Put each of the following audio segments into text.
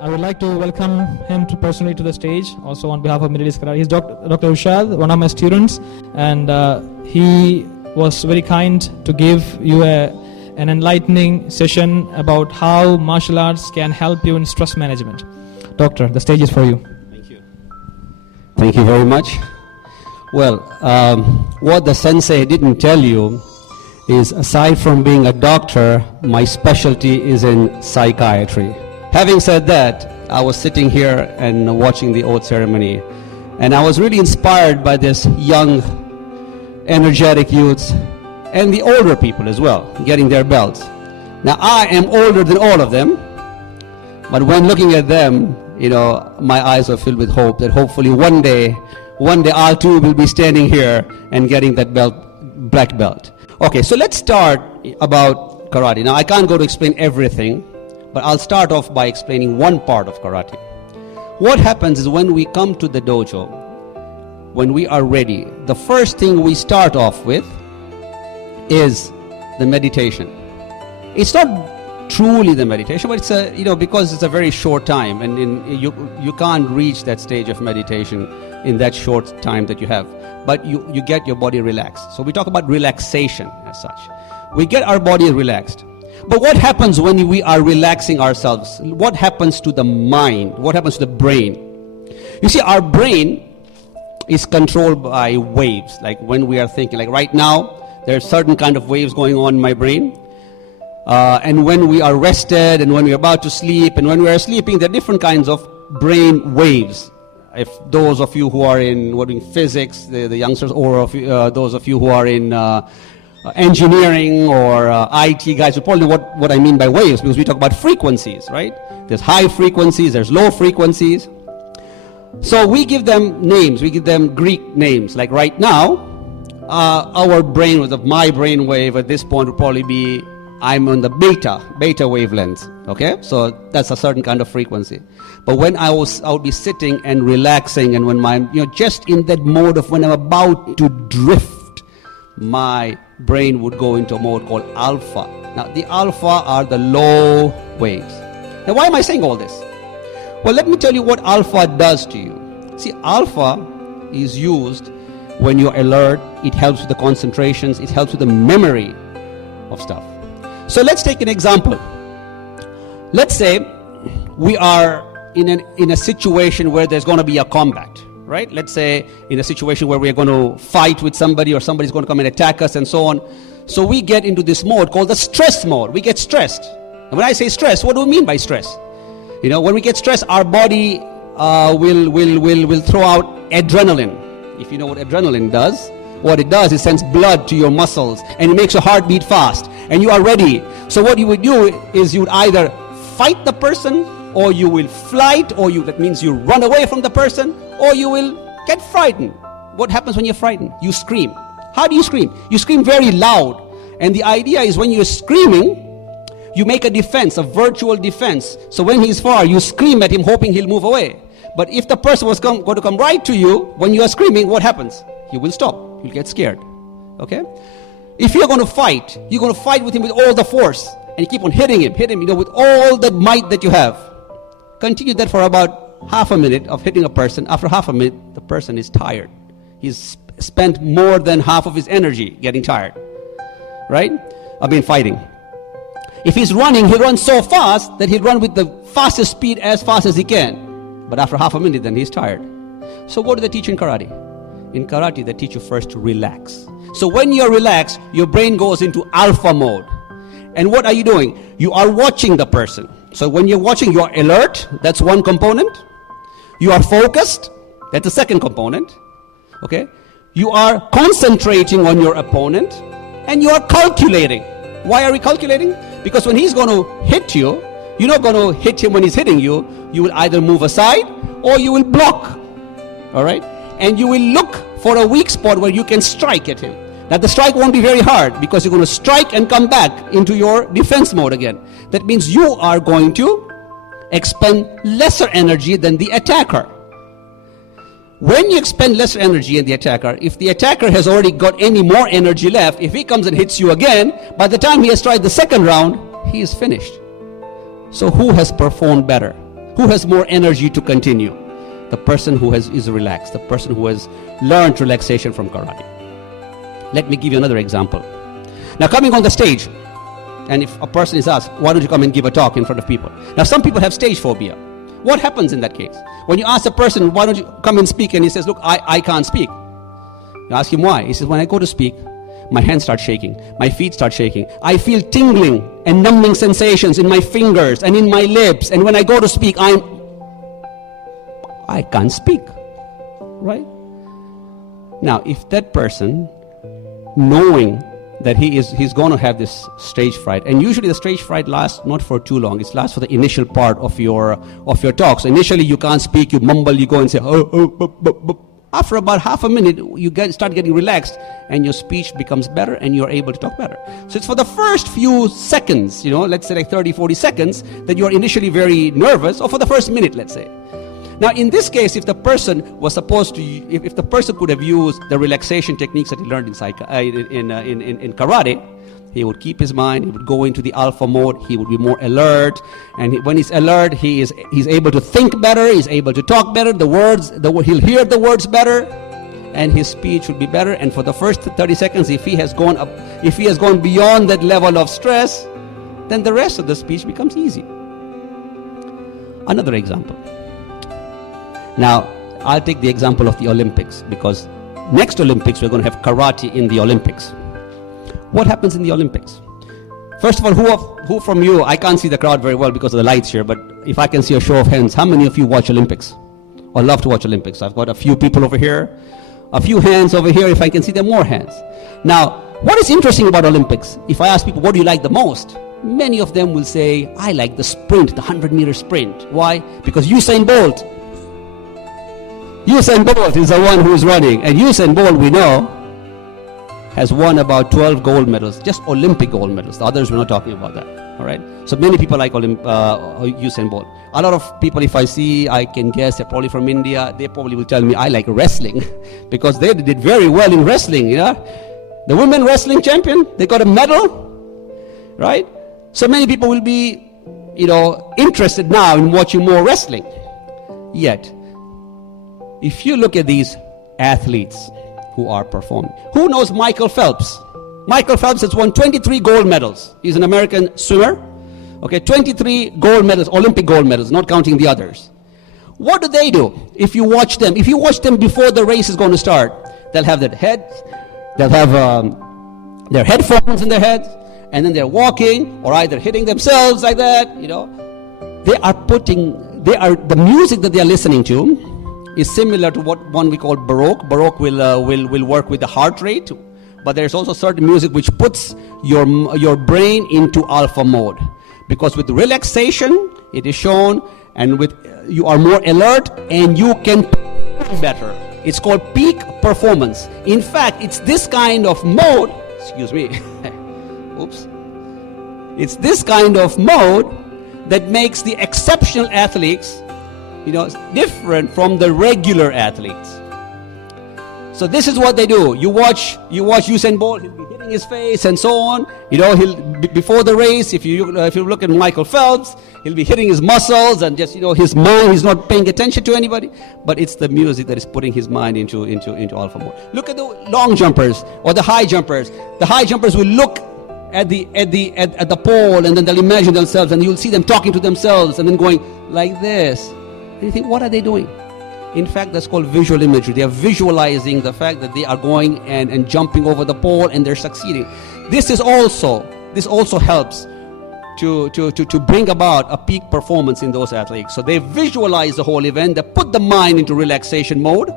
I would like to welcome him personally to the stage, also on behalf of Middle Karate. He's Dr. Irshad, one of my students, and he was very kind to give you an enlightening session about how martial arts can help you in stress management. Doctor, the stage is for you. Thank you. Thank you very much. Well, what the sensei didn't tell you is, aside from being a doctor, my specialty is in psychiatry. Having said that, I was sitting here and watching the oath ceremony, and I was really inspired by this young, energetic youths and the older people as well, getting their belts. Now, I am older than all of them, but when looking at them, my eyes are filled with hope that hopefully one day I too will be standing here and getting that belt, black belt. Okay, so let's start about karate. Now, I can't go to explain everything, but I'll start off by explaining one part of karate. What happens is, when we come to the dojo, when we are ready, the first thing we start off with is the meditation. It's not truly the meditation, but it's because it's a very short time, and you can't reach that stage of meditation in that short time that you have. But you get your body relaxed. So we talk about relaxation as such. We get our body relaxed. But what happens when we are relaxing ourselves? What happens to the mind? What happens to the brain? You see, our brain is controlled by waves. Like when we are thinking, like right now, there are certain kind of waves going on in my brain. And when we are rested, and when we are about to sleep, and when we are sleeping, there are different kinds of brain waves. If those of you who are in physics, the youngsters, or those of you who are in engineering or IT guys, will probably know what I mean by waves, because we talk about frequencies, right? There's high frequencies, there's low frequencies. So we give them names, we give them Greek names. Like right now, our brain, my brain wave at this point would probably be, I'm on the beta wavelength, okay? So that's a certain kind of frequency. But when I would be sitting and relaxing, and when I'm just in that mode of when I'm about to drift, my brain would go into a mode called alpha. Now, the alpha are the low waves. Now, why am I saying all this? Well, let me tell you what alpha does to you. See, alpha is used when you're alert. It helps with the concentrations. It helps with the memory of stuff. So let's take an example. Let's say we are in a situation where there's going to be a combat. Right? Let's say in a situation where we're going to fight with somebody, or somebody's going to come and attack us, and so on. So we get into this mode called the stress mode. We get stressed. And when I say stress, what do we mean by stress? When we get stressed, our body will throw out adrenaline. If you know what adrenaline does, what it does is sends blood to your muscles, and it makes your heart beat fast, and you are ready. So what you would do is you would either fight the person, or you will flight, that means you run away from the person, or you will get frightened. What happens when you're frightened? You scream. How do you scream? You scream very loud. And the idea is, when you're screaming, you make a defense, a virtual defense. So when he's far, you scream at him, hoping he'll move away. But if the person was going to come right to you, when you are screaming, what happens? He will stop. You'll get scared. Okay? If you're going to fight, you're going to fight with him with all the force. And you keep on hitting him, with all the might that you have. Continue that for about half a minute of hitting a person. After half a minute, the person is tired. He's spent more than half of his energy getting tired. Right? Fighting. If he's running, he'll run so fast that he'll run with the fastest speed as fast as he can. But after half a minute, then he's tired. So what do they teach in karate? In karate, they teach you first to relax. So when you're relaxed, your brain goes into alpha mode. And what are you doing? You are watching the person. So when you're watching, you are alert. That's one component. You are focused. That's the second component. Okay? You are concentrating on your opponent, and you are calculating. Why are we calculating? Because when he's going to hit you, you're not going to hit him when he's hitting you. You will either move aside, or you will block. All right? And you will look for a weak spot where you can strike at him. Now, the strike won't be very hard, because you're going to strike and come back into your defense mode again. That means you are going to expend lesser energy than the attacker. When you expend lesser energy in the attacker, if the attacker has already got any more energy left, if he comes and hits you again, by the time he has tried the second round, he is finished. So who has performed better? Who has more energy to continue? The person who is relaxed, the person who has learned relaxation from karate. Let me give you another example. Now, coming on the stage, and if a person is asked, why don't you come and give a talk in front of people? Now, some people have stage phobia. What happens in that case? When you ask a person, why don't you come and speak? And he says, look, I can't speak. You ask him why. He says, when I go to speak, my hands start shaking, my feet start shaking. I feel tingling and numbing sensations in my fingers and in my lips. And when I go to speak, I can't speak. Right? Now, if that person, knowing that he's going to have this stage fright, and usually the stage fright lasts not for too long, it lasts for the initial part of your talk. So initially you can't speak, you mumble, you go and say after about half a minute you start getting relaxed and your speech becomes better and you're able to talk better. So it's for the first few seconds, let's say like 30-40 seconds, that you're initially very nervous, or for the first minute, let's say. Now, in this case, if the person if the person could have used the relaxation techniques that he learned in karate, he would keep his mind, he would go into the alpha mode, he would be more alert, and when he's alert, he's able to think better, he's able to talk better, he'll hear the words better, and his speech would be better. And for the first 30 seconds, if he has gone beyond that level of stress, then the rest of the speech becomes easy. Another example. Now, I'll take the example of the Olympics, because next Olympics we're going to have karate in the Olympics. What happens in the Olympics? First of all, who from you, I can't see the crowd very well because of the lights here, but if I can see a show of hands, how many of you watch Olympics or love to watch Olympics? I've got a few people over here, a few hands over here. If I can see them, more hands. Now, what is interesting about Olympics? If I ask people, what do you like the most? Many of them will say, I like the sprint, the 100-meter sprint. Why? Because Usain Bolt is the one who is running, and Usain Bolt, we know, has won about 12 gold medals, just Olympic gold medals. The others, we're not talking about that. All right. So many people like Usain Bolt. A lot of people, if I see, I can guess they're probably from India. They probably will tell me I like wrestling because they did very well in wrestling. The women wrestling champion, they got a medal, right? So many people will be, interested now in watching more wrestling. Yet, if you look at these athletes who are performing, who knows Michael Phelps? Michael Phelps has won 23 gold medals. He's an American swimmer. 23 gold medals, Olympic gold medals, not counting the others. What do they do? If you watch them before the race is going to start, they'll have their heads, they'll have their headphones in their heads, and then they're walking or either hitting themselves like that. The music that they are listening to is similar to what one we call Baroque. Baroque will work with the heart rate, but there's also certain music which puts your brain into alpha mode, because with relaxation it is shown, and with you are more alert and you can perform better. It's called peak performance. In fact, it's this kind of mode, it's this kind of mode that makes the exceptional athletes different from the regular athletes. So this is what they do. You watch Usain Bolt, he'll be hitting his face and so on. He'll before the race, if you look at Michael Phelps, he'll be hitting his muscles and just his mind, he's not paying attention to anybody, but it's the music that is putting his mind into alpha mode. Look at the long jumpers or the high jumpers. The high jumpers will look at the pole, and then they'll imagine themselves, and you'll see them talking to themselves and then going like this. And you think, what are they doing? In fact, that's called visual imagery. They are visualizing the fact that they are going and jumping over the pole, and they're succeeding. This also helps to bring about a peak performance in those athletes. So they visualize the whole event, they put the mind into relaxation mode,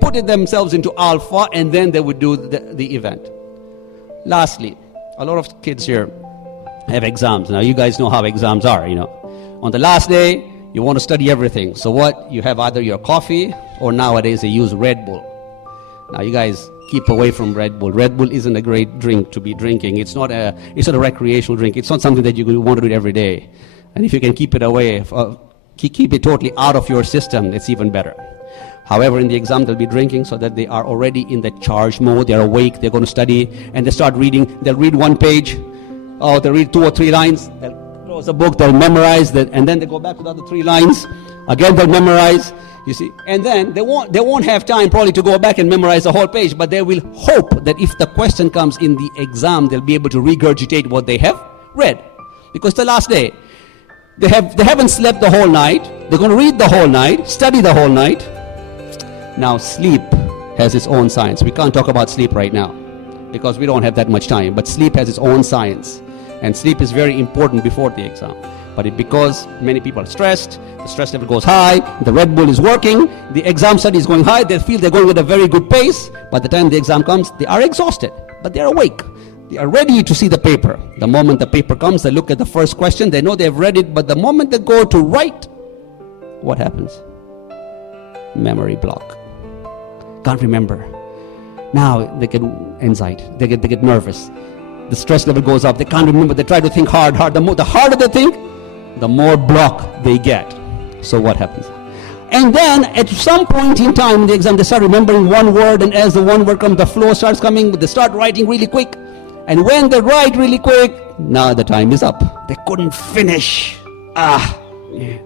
put themselves into alpha, and then they would do the event. Lastly, a lot of kids here have exams. Now, you guys know how exams are, On the last day, you want to study everything. So what? You have either your coffee, or nowadays they use Red Bull. Now, you guys keep away from Red Bull. Red Bull isn't a great drink to be drinking. It's not a recreational drink. It's not something that you want to do it every day. And if you can keep it away, keep it totally out of your system, it's even better. However, in the exam, they'll be drinking so that they are already in the charge mode. They're awake. They're going to study, and they start reading. They'll read one page. They'll read 2 or 3 lines. They'll close close the book, they'll memorize that, and then they go back to the other 3 lines. Again, they'll memorize, you see. And then they won't have time probably to go back and memorize the whole page, but they will hope that if the question comes in the exam, they'll be able to regurgitate what they have read. Because the last day, they haven't slept the whole night. They're going to read the whole night, study the whole night. Now, sleep has its own science. We can't talk about sleep right now because we don't have that much time. But sleep has its own science. And sleep is very important before the exam. But because many people are stressed, the stress level goes high, the Red Bull is working, the exam study is going high, they feel they're going at a very good pace. By the time the exam comes, they are exhausted, but they are awake. They are ready to see the paper. The moment the paper comes, they look at the first question, they know they've read it, but the moment they go to write, what happens? Memory block. Can't remember. Now they get anxiety, they get nervous. The stress level goes up, they can't remember, they try to think hard. The harder they think, the more block they get. So what happens? And then at some point in time in the exam, they start remembering one word, and as the one word comes, the flow starts coming, they start writing really quick. And when they write really quick, now the time is up. They couldn't finish. Yeah.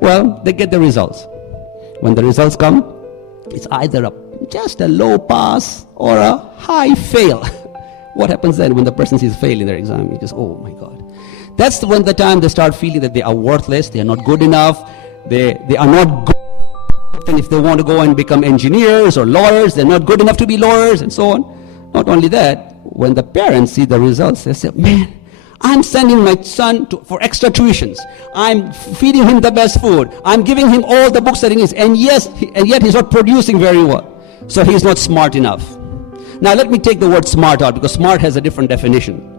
Well, they get the results. When the results come, it's either just a low pass or a high fail. What happens then when the person sees fail in their exam? He goes, oh my God. That's when the time they start feeling that they are worthless, they are not good enough, they are not good. And if they want to go and become engineers or lawyers, they're not good enough to be lawyers and so on. Not only that, when the parents see the results, they say, man, I'm sending my son for extra tuitions. I'm feeding him the best food. I'm giving him all the books that he needs. And yet he's not producing very well. So he's not smart enough. Now let me take the word smart out, because smart has a different definition.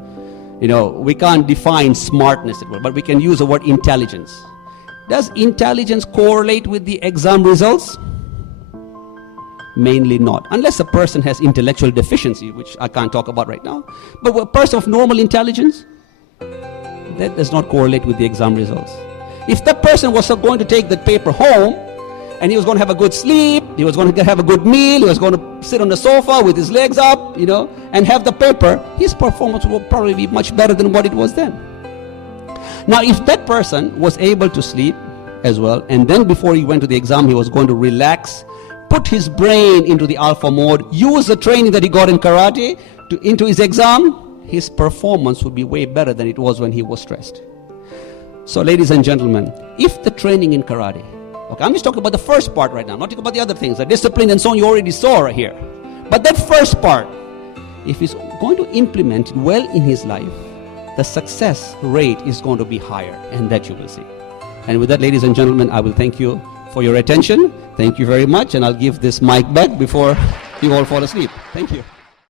You know, we can't define smartness, but we can use the word intelligence. Does intelligence correlate with the exam results? Mainly not, unless a person has intellectual deficiency, which I can't talk about right now. But a person of normal intelligence, that does not correlate with the exam results. If that person was going to take that paper home, and he was going to have a good sleep, he was going to have a good meal, he was going to sit on the sofa with his legs up, you know, and have the paper, his performance will probably be much better than what it was then. Now, if that person was able to sleep as well, and then before he went to the exam, he was going to relax, put his brain into the alpha mode, use the training that he got in karate into his exam, his performance would be way better than it was when he was stressed. So, ladies and gentlemen, if the training in karate, okay, I'm just talking about the first part right now, not talking about the other things, the discipline and so on, you already saw right here. But that first part, if he's going to implement it well in his life, the success rate is going to be higher, and that you will see. And with that, ladies and gentlemen, I will thank you for your attention. Thank you very much, and I'll give this mic back before you all fall asleep. Thank you.